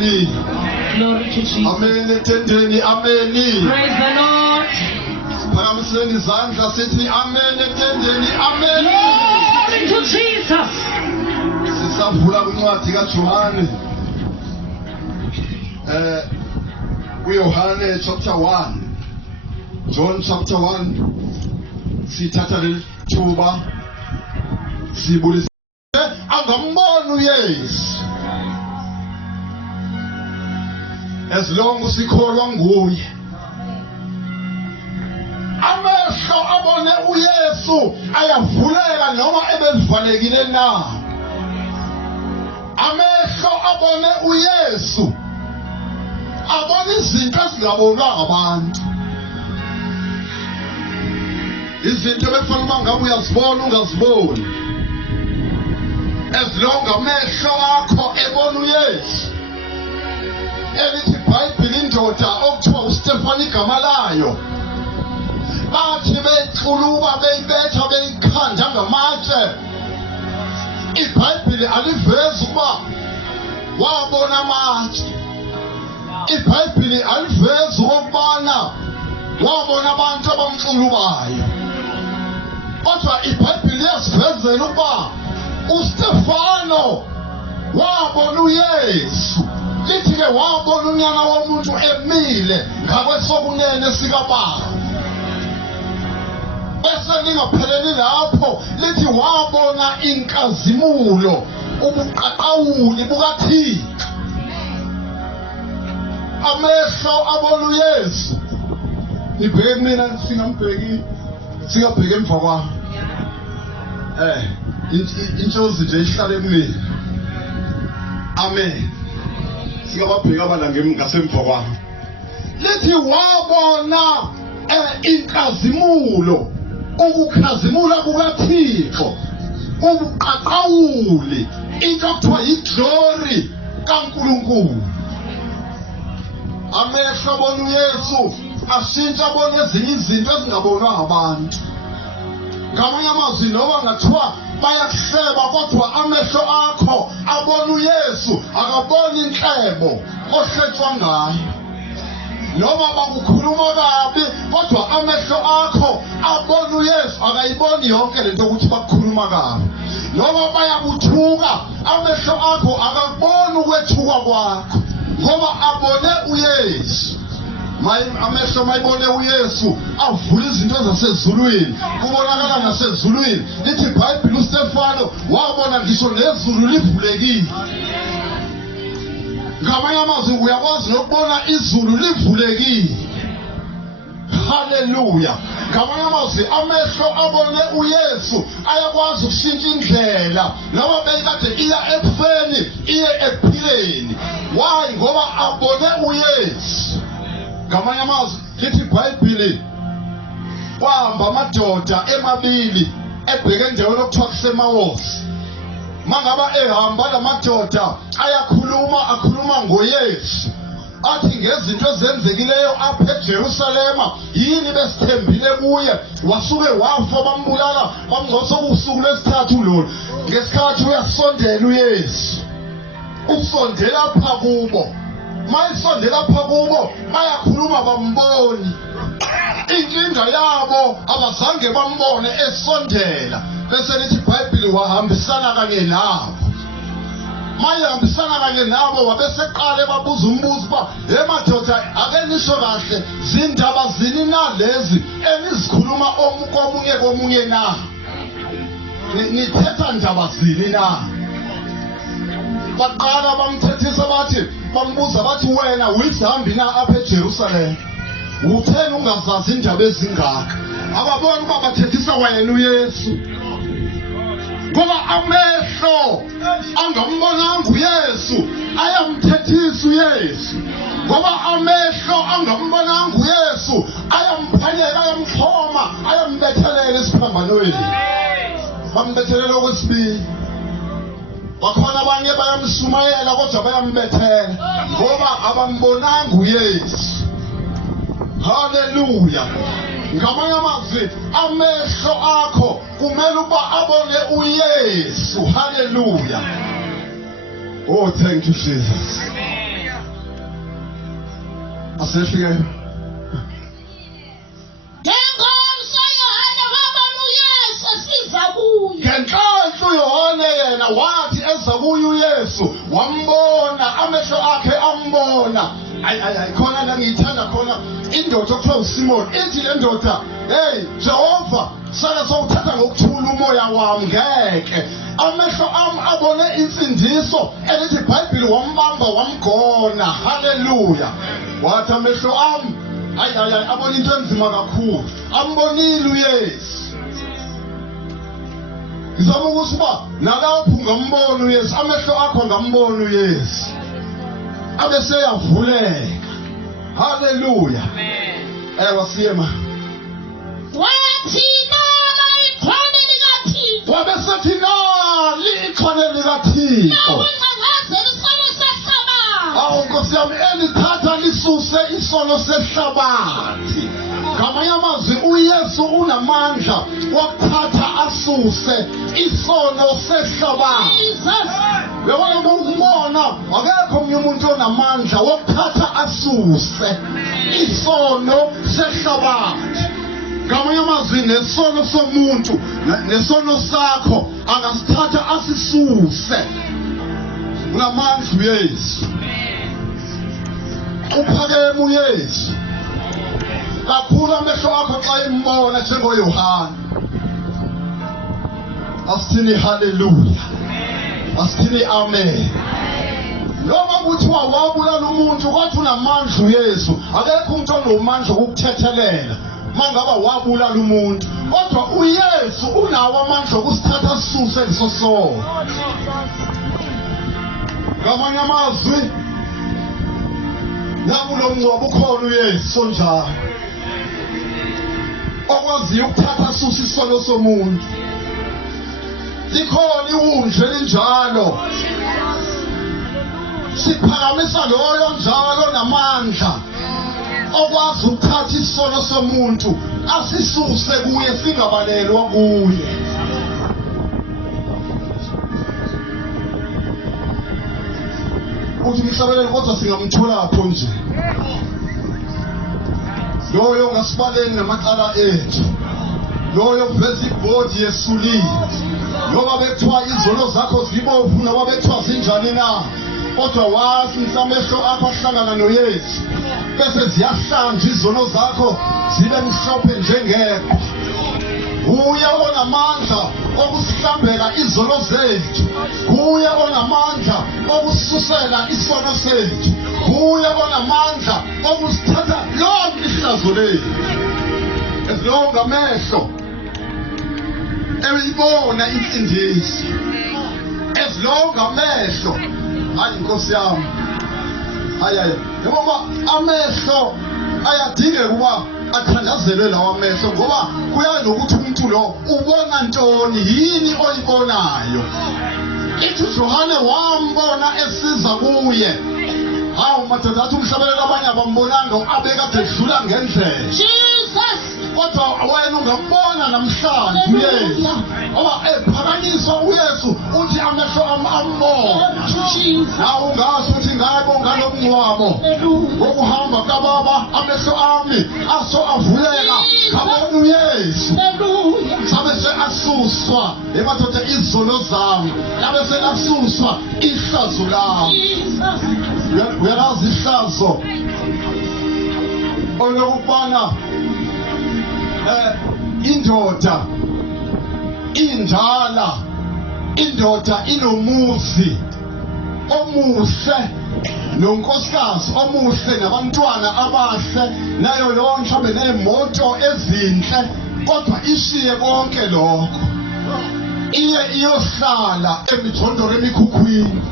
ameni. Glory to Jesus. Amen etendeni, ameni. Praise the Lord. Phakamiseni izandla sithi amen etendeni, amen. Glory to Jesus. Sisavula kwincwadi kaJohane. Yohane chapter 1. John chapter 1. Sithatha lethuba sibulise angambona uYesu. As long as sikholwa nguye. Amehlo abone uYesu ayavuleka noma ebevalekile na. Amehlo abone uYesu abone izinto ezingabonwa abantu. Izinto bekufanele mangabe uyazibona ungaziboni. As long amehlo akho ebona uYesu. Elithi iBhayibheli indoda okuthiwa uStefani igama layo bathi bexuluba beyibetha beyikhanda ngamatshe. iBhayibheli alivezi ukuba wabona amatshe. iBhayibheli alivezi ukubana wabona abantu abamxulubayo. Kodwa iBhayibheli yasivezela ukuba uStefano wabona uYesu. Lithi-ke wabona unyana womuntu emile ngakwesokunene sikaBaba. Bese ningapheleli lapho lithi wabona inkazimulo ubuqaqawuli bukaThixo. Amehlo abona uYesu. Nibheke kumina singabheki emva kwami. Inhlozi nje ihlale kumina. Amen. Singababheka abana ngasemva kwami. Lithi wabona inkazimulo ukukhazimula kukaThixo ubuqaqawuli into okuthiwa yiglory kaNkulunkulu. Amehlo abona uYesu ashintsha abona ezinye izinto ezingabonwa abantu. Ngamanye amazwi noma ngathiwa bayakuhleba kodwa amehlo akho abona uYesu akaboni inhlebo ohletswa ngayo. Noma bakukhuluma kabi kodwa amehlo akho abona uYesu akayiboni yonke lento ukuthi bakukhuluma kabi. Noma bayabuthuka amehlo akho akaboni ukwethuka kwakho ngoba abone uYesu. Amehlo mayibone uYesu avula izinto zasezulwini kubonakala nasezulwini. Lithi iBhayibheli uStefano wabona ngisho nezulu livulekile. Ngamanye amazwi uyakwazi nokubona izulu livulekile. Haleluya. Ngamanye amazwi amehlo abone uYesu ayakwazi ukushintsha indlela noma beyikade iya ekufeni iye ekuphileni. Why? Ngoba abone uYesu. Ngamanye amazwi lithi iBhayibheli wahamba amadoda emabili ebheke endaweni okuthiwa kuseMawosi. Mangaba ehamba lamadoda akhuluma ngoYesu. Athi ngezinto ezenzekileyo apha eJerusalema yini besithembile kuye. Wasuke wafa bambulala bamngcosa usuku lwesithathu lolu. Ngesikhathi uyasondela uYesu. Usondela pha kubo. Mayisondela pha kubo bayakhuluma bamboni. Inkinga yabo abazange bambone esondela. Bese lithi iBhayibheli wahambisana kanye nabo. Mayihambisana kanye nabo wabeseqale babuza umbuzo uba madoda ake nisho kahle zindaba zini na lezi enizikhuluma komunye na? Nithetha ndaba zini na? Baqala bamthethisa bathi bambuza bathi wena uyihambi na apha eJerusalem? Utheni ungazazi indaba ezingaka? Ababona uba bathethisa wena uYesu. Ngoba amehlo angambonanga uYesu ayamthethisa uYesu. Ngoba amehlo angambonanga uYesu ayamphalela ayamxhoma ayambethelela esiphambanweni. Bambethelela okwesibili. Bakhona abanye bayamsumayela kodwa bayambethela ngoba abambonanga uYesu. Haleluya. Ngamanye amazwi amehlo akho kumele uba abone uYesu. Haleluya. Oh, thank you Jesus. Asefike. Ngenhlanhla uYohane yena wathi eza kuye uYesu wambona amehlo akhe ambona. Ayi khona la ngiyithanda khona indoda okuthiwa uSimon ithi le ndoda hey Jehova sala sowuthatha ngokuthula umoya wami ngeke amehlo ami abone insindiso elithi iBhayibheli wambamba wamgona. Haleluya. Wathi amehlo ami ayi abona into enzima kakhulu ambonile uYesu. Ngizama ukuthi uba nalapho ungambona uYesu amehlo akho ngambona uYesu abe seyavuleka. Haleluya. Amen. Wasiyema Wathi noma ikhona likaThixo. wabesethi nali ikhona likaThixo. Nawungcangcazela isono sehlabathi. Awu Nkosi yami elithatha lisuse isono sehlabathi. Ngamanye amazwi uYesu unamandla wokuthatha asuse isono sehlabathi. Jesus. Yabona ukubona akekho omunye umuntu onamandla wokuthatha asuse isono sehlabathi. Ngamanye amazwi nesono somuntu nesono sakho angasithatha asisuse. Unamandla uYesu. Uphakeme uYesu. Kakhulu amehlo akho xa embona njengoYohane. Asithini haleluya. Asithini amen. Noma kuthiwa wabulala umuntu kodwa unamandla uYesu. Akekho umuntu onomandla okuthethelela mangaba wabulala umuntu. Kodwa uYesu unawo amandla okusithatha sisuse leso sono. Ngamanye amazwi nakulo mngcwabo ukhona uYesu njalo. Okwaziyo ukuthatha sisuse isono somuntu. Likhona iwundlu elinjalo. Siphakamisa loyo njalo namandla okwazi ukuthatha isono somuntu asisuse kuye singabalelwa kuye. Uthi ngihlabelele kodwa singamthola lapho nje. Loyo ngasibaleni namacala ethu. Loyo veza ibhodi yesulile. Noma bekuthiwa izono zakho zibomvu noma bekuthiwa zinjani na. Kodwa wathi mhlamehlo akho ahlangana noYesu. Bese ziyahlanja izono zakho zibe mhlophe njengeqhwa. Uye onamandla okusihlambela izono zethu. Uye onamandla okususela isono sethu. Uye onamandla okusithatha lonke ihlazo lethu. Esilonga amehlo eyibona insindiso. Esilonga amehlo hayi Nkosi yami. Hayi ngoba amehlo ayadingeka ukuba athandazelwe lawa amehlo ngoba kuyaye nokuthi umuntu lo ubona ntoni yini oyibonayo. Ithi uJohane wambona esiza kuye. Hawu madoda athi umhlabelela abanye abambonanga abekade edlula ngendlela. Jesus. Kodwa wena ungambona namhlanje uYesu. Oba ephakanyiswa uYesu uthi amehlo ambona. Jesus. Nawe ungazi ukuthi ngabo ngalomngcwabo. Ngokuhamba kababa amehlo ami aso avuleka ngabona uYesu. Sabe seasuswa emadoda izono zami. Sabe seasuswa ihlazo lami. Uyalazi ihlazo olokubana indoda indala, indoda inomuzi omuhle nonkosikazi omuhle nabantwana abahle nayo yonke mhlawumbe neemoto ezinhle, kodwa ishiye konke lokho iye iyohlala emijondolo emikhukhwini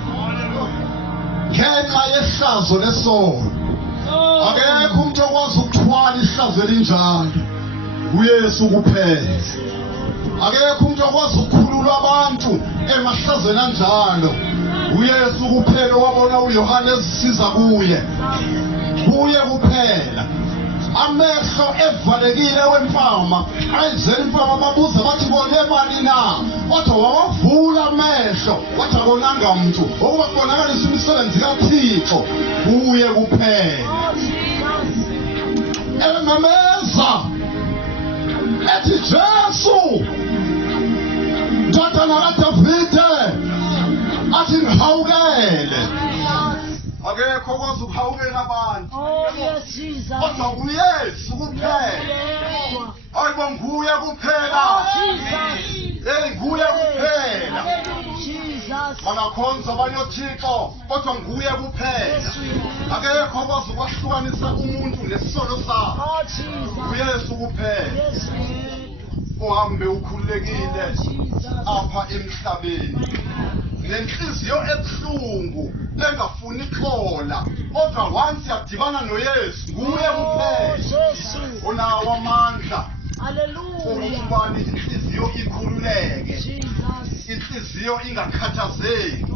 ngenxa yehlazo lesono. Akekho umuntu okwazi ukuthwala ihlazo elinjalo, uYesu kuphela. Akekho umuntu okwazi ukukhulula abantu emahlazweni anjalo, uYesu kuphela. Wabona uYohane ezisiza kuye kuphela. amehlo evalekile wemfama ayizela imfama babuza bathi bone mali na kodwa wawavula amehlo wathi abonanga muntu okuba kubonakalisa imisebenzi kaThixo kuye kuphela ememeza ethi Jesu ndodana kaDavide athi ngihawukele akekho kwazi ukuhawukela abantu kodwa uYesu kuphela ayibo nguye kuphela nguye kuphela bangakhonza abanye oThixo kodwa nguye kuphela akekho kwazi ukwahlukanisa umuntu nesono sakhe uYesu kuphela uhambe ukhululekile apha emhlabeni nenhliziyo ebuhlungu engafuni ikhola kodwa once yadibana noYesu nguye kuphela unawo amandla ukubani inhliziyo ikhululeke inhliziyo ingakhathazeki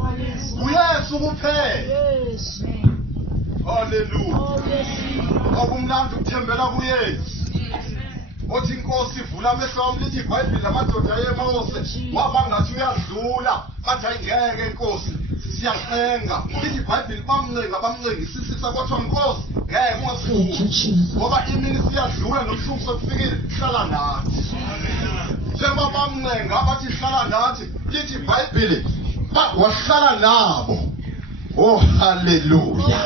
uYesu kuphela haleluya okumnandi ukuthembela kuYesu othi inkosi ivula amehlo wami lithi iBhayibheli amadoda yeMose wabangathi uyadlula bathi ayingeke inkosi siyacenga lithi iBhayibheli bamncengisisisa kodwa inkosi ngeke ungasifuthi ngoba imini siyadlula nobusuku sokufikile hlala nathi njengoba bamncenga bathi hlala nathi lithi iBhayibheli wahlala nabo oh haleluya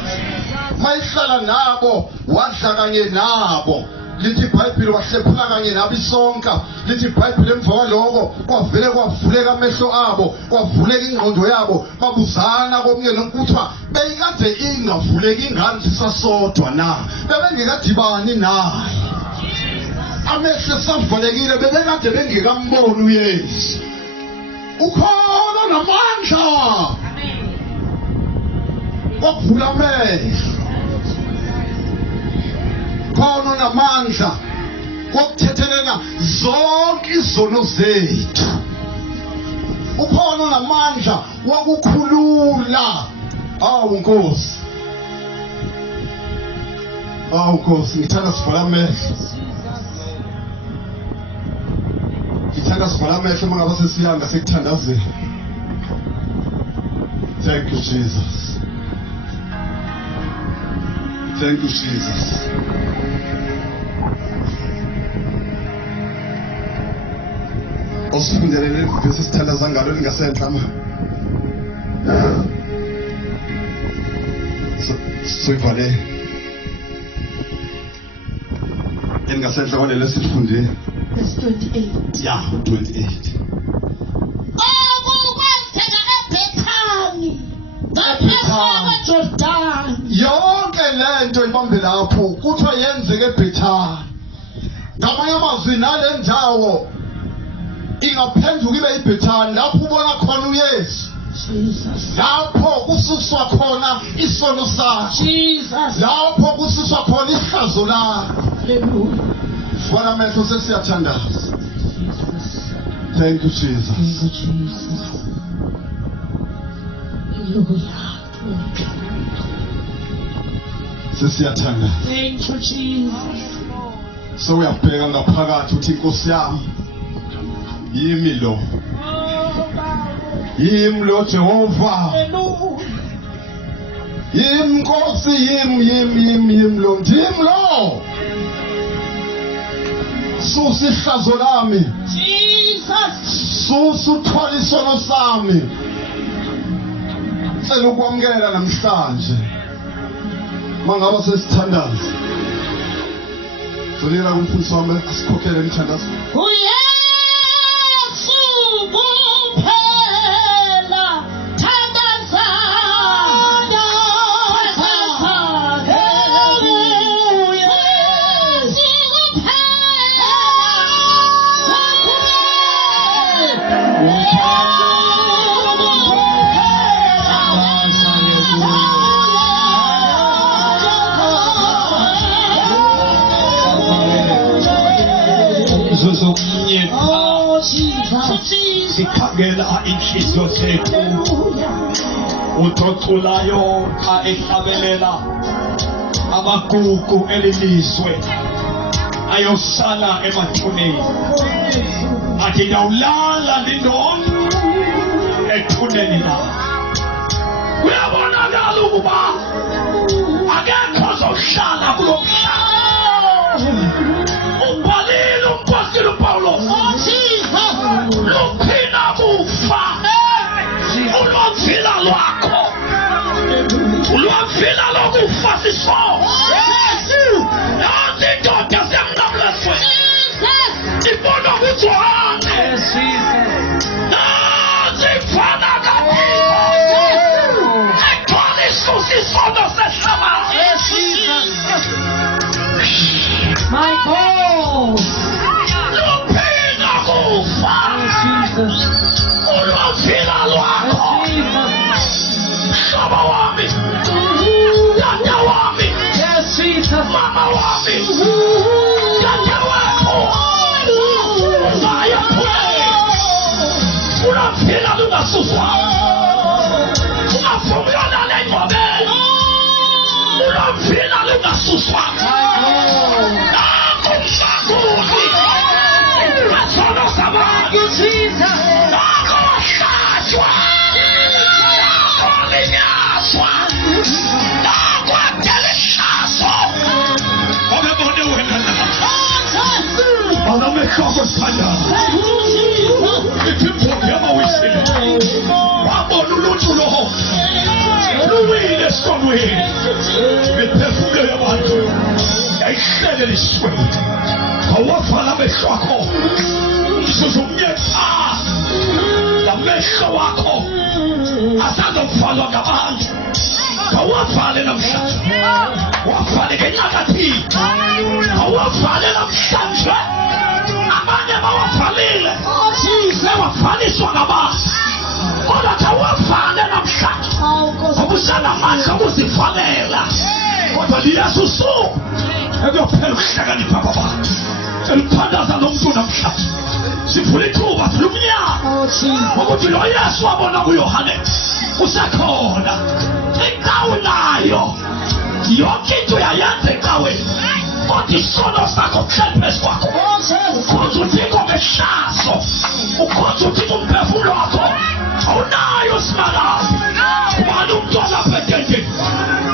mayihlala nabo wadla kanye nabo lithi iBhayibheli wahlephula kanye nabo isonka lithi iBhayibheli emva kwaloko kwavele kwavuleka amehlo abo kwavuleka ingqondo yabo babuzana komnye nonkuthiwa beyikade ingavuleki ingane sisasodwa na bebengekadibani naye amehlo savalekile bebekade bengekamboni uYesu ukhona namandla kwavula amehlo khona namandla kokuthethelela zonke izono zethu ukhona namandla wokukhulula Nkosi Nkosi ngithanda sivala amehlo ngithanda sivala amehlo mangaba sesiyanga sekuthandazela thank you Jesus thank you Jesus osifundele lesi sithandaza ngalo lingasenhla ma soivale engasenhla kwale lesifundile verse 28 yeah 28 okwenzeka eBhethani ngaphesheya kweJordani yonke lento ibambe lapho kuthiwa yenzeke eBhethani ngamanye amazwi nale ndawo ingaphenduka ibe iBhethani lapho ubona khona uYesu Jesus lapho kususwa khona isono sakho Jesus lapho kususwa khona ihlazo lakho hallelujah fana amehlo sesiyathandaza thank you Jesus thank you Jesus hallelujah sesiyathandaza thank you Jesus so uyabheka ngaphakathi uthi inkosi yami yimi lo yimi lo Jehova hallelujah yimi Nkosi yimi lo ndim lo susa ihlazo lami Jesus susa uthwala isono sami cela ukwamukela namhlanje mangaba sesithandaza Solera umfundisi wami asikhokhele emthandazo uYesu kuphela thandaza hallelujah Uyesu kuphela oh Jesus sikhangela inhliziyo zethu uthoculayo xa ehlabelela amagugu elilizwe ayosala emathuneni athi ndawulala lindona ethuneni la uyabonakala ukuba akekho ozohlala kulo mhlaba ubhalile umpostoli uPawulos luphina kufa ulwamvila lwakho ulwamvila lokufa sisomo nanti indoda siyamnqamlesweni ibona kuJohane nanti ifana kaThixo egcwala isisono sehlabathi. My God. luphina kufa ulwamvila lwakho mhlobo wami tata wami mama wami tata wakho uzayaphule ulwamvila lungasuswa ungafumana lengqobelo ulwamvila lungasuswa nakumsakuzi masono sabantu nakuhlatshwa nakulinyazwa nakwatelehlazo obebone wena na banamehlobo sithandaza iphimbo yamawisile wabona uluntu loho luwile esonweni imiphefumulo yabantu yayihlele lisweni awavala amehlo akho suzumnyetha lamehlo wakho asazovalwa ngabantu awavale namhlanje wavale ngenyakathini awavale namhlanje abanye bawavalile bewavaliswa ngabantu kodwa khawavale namhlanje obusanamandla okuzivalela kodwa liyesu usuku ekuyophela ukuhlakanipha kwabantu eluthandaza nomntu namhlanje sivula ithuba silumnyaka ukuthi lo yesu wabona kuyohane usekhona inkawu nayo yonke into yayenza enkaweni kodwa isono sakho kuhleli phezu kwakho ukhoza uthixo ngehlazo ukhoza uthixo umphefumulo wakho awunayo simakazi kubani umntwana apha etenteni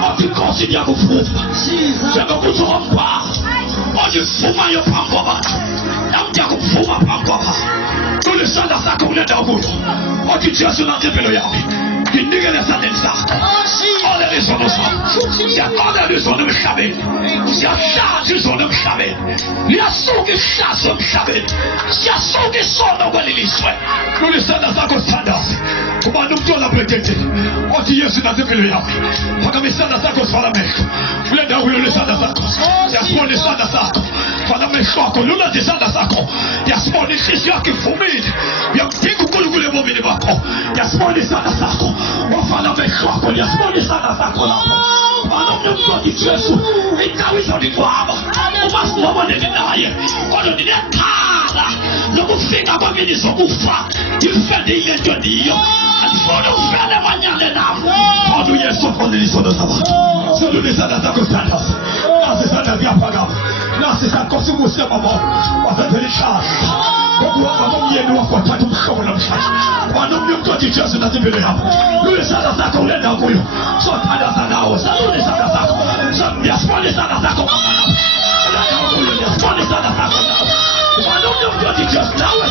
othi inkosi ndiyakuvuma njengokuthi ngombhala ozivumayo phambi kwabantu nam ndiyakuvuma phambi kwabantu lulisandla sakho kule ndawo kuyo othi jesu nansi impilo yami ndinikele esandleni sakho olela izono zakho ndiyaqolela izono emhlabeni siyahlanza izono emhlabeni liyasuka ihlazo emhlabeni siyasuka isono kweli lizwe lulisandla sakho sithandaze kubani umntwana pretendeni othi yesu nansi impilo yami phakama isandla sakho sivala amehlo kule ndawo kuyo lisandla sakho siyasibona isandla sakho vala amehlo akho lulanda isandla sakho yasibona inhliziyo yakho ivumile uyamdinga uNkulunkulu ebomini bakho yasibona isandla sakho wavala amehlo akho yasibona isandla sakho lapho banomnye umuntu othi jesu inkawu izolingcwaba uma singoboneni naye kodwa ndinekhala lokufika kwamini zokufa ndifende ile nto ndiyo andifuna ukufela emanyane nam kodwa uyesu ofonela izono zabantu selula isandla sakho sithandaze nasi isandla ziyaphakama nasi sakho sibuhle baba wasenzela ihlahla ngokuhamba komyeni wakho wathatha umhlobo namhlanje banomnye umuntu othi jesu nansi impilo yakho lula isandla sakho kule ndawo kuyo sothandaza nawe salula isandla sakho ndiyasibona isandla sakho ndiyasibona isandla sakho nawe banomnye umuntu othi jesu nawe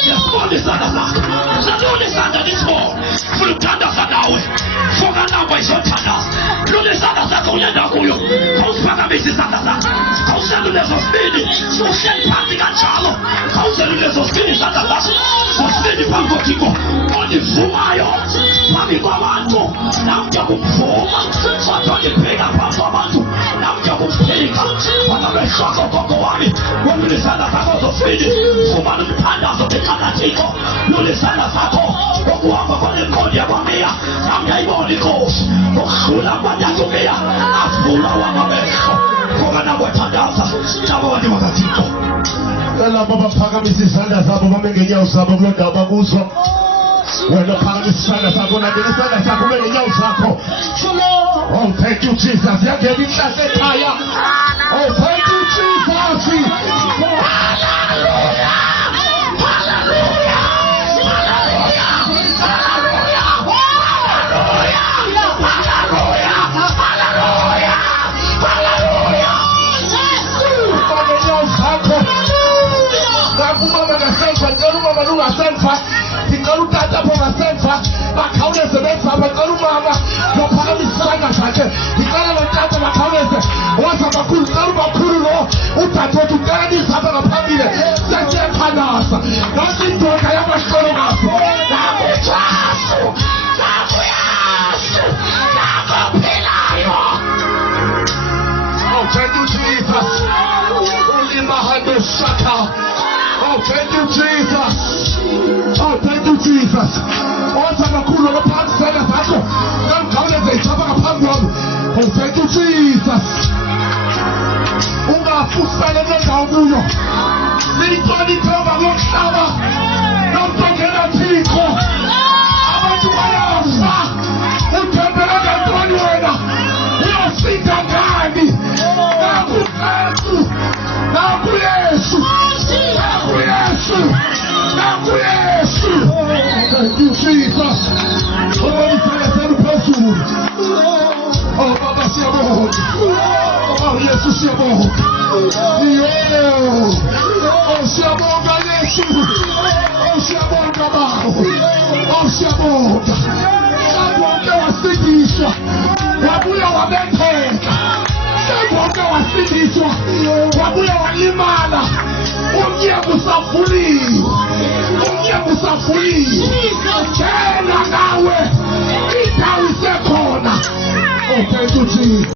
ndiyasibona isandla sakho salula isandla nisibona funa ukuthandaza nawe foka namba izothandaza lula isandla sakho kule ndawo kuyo khawusiphakamisa isandla sakho khawuselule lezo sibili uhleli phansi kanjalo khawuselule lezo sibili isandla sakho sosibili phambi kothixo ondivumayo phambi kwabantu nam ndiyakumvuma kodwa ndibheka phambi kwabantu nam ndiyakumphika amamehlo akho gogo wami wolule isandla sakho sosibili fumana umthandazo ngeqakathixo lula isandla sakho okuhamba kwanenkoni yakwamiya nam ndiyayibona inkosi ukudlula kwanyakumiya avula wamamehlo ngoba nabo thandaza nabo bantu bakathixo Laba baphakamisa izandla zabo bame ngenyawo zabo kule ndawo bakuzo Wena phakathi isandla sakho nabili isandla sakho beke inyawo zakho. Oh, thank you, Jesus. Yangena inhlahla ekhaya. Oh, thank you, Jesus. Hallelujah. Hallelujah. Hallelujah. Hallelujah. Hallelujah. Hallelujah. Hallelujah. Beke inyawo zakho. Ngakubaba ngasenza, ngicela ubaba lungasenza. Ngicela utata apho ngasenza. Bakhawuleze besapha, ngicela ubaba lophakamisa isandla sakhe. Ngicela lotata bakhawuleze. Waza kakhulu, ngicela ubakhulu lo. Udadewethu ngicela nizapha ngaphambili. Sesiyakhalaza. Nasi indoda yamahlolokazi. Naku Jesu. Naku Yesu. Naku ophilayo. Oh, thank you, Jesus. Ulimahando shaka. Oh, thank you, Jesus. Oh, thank you, Jesus. Waza kakhulu lophakamisa isandla sakho. Ngicela izapha ngaphambi kwami. Oh, thank you, Jesus. Ungafusane nendawo kuyo. Nilihloniphe ngokuhlaba. Nomtongela Thixo. Abantu bayafa. Uthembele ngantoni wena? Uyosinda ngani? Naku Jesu. Naku Yesu. Naku Yesu. Naku Yesu. Thank you, Jesus. Oh, nisayaselu phezulu. Oh, Baba siyabonga. Oh, Yesu siyabonga. Oh, siyabonga Yesu. Oh, siyabonga Baba. Oh, siyabonga. Siyabonga wasindiswa. Wabuya wabetheka. Siyabonga wasindiswa. Wabuya walimala. Umnyango usavuliwe. Umnyango usavuliwe. Tshela nawe. Indawo isekhona. Oh, thank you, Jesus.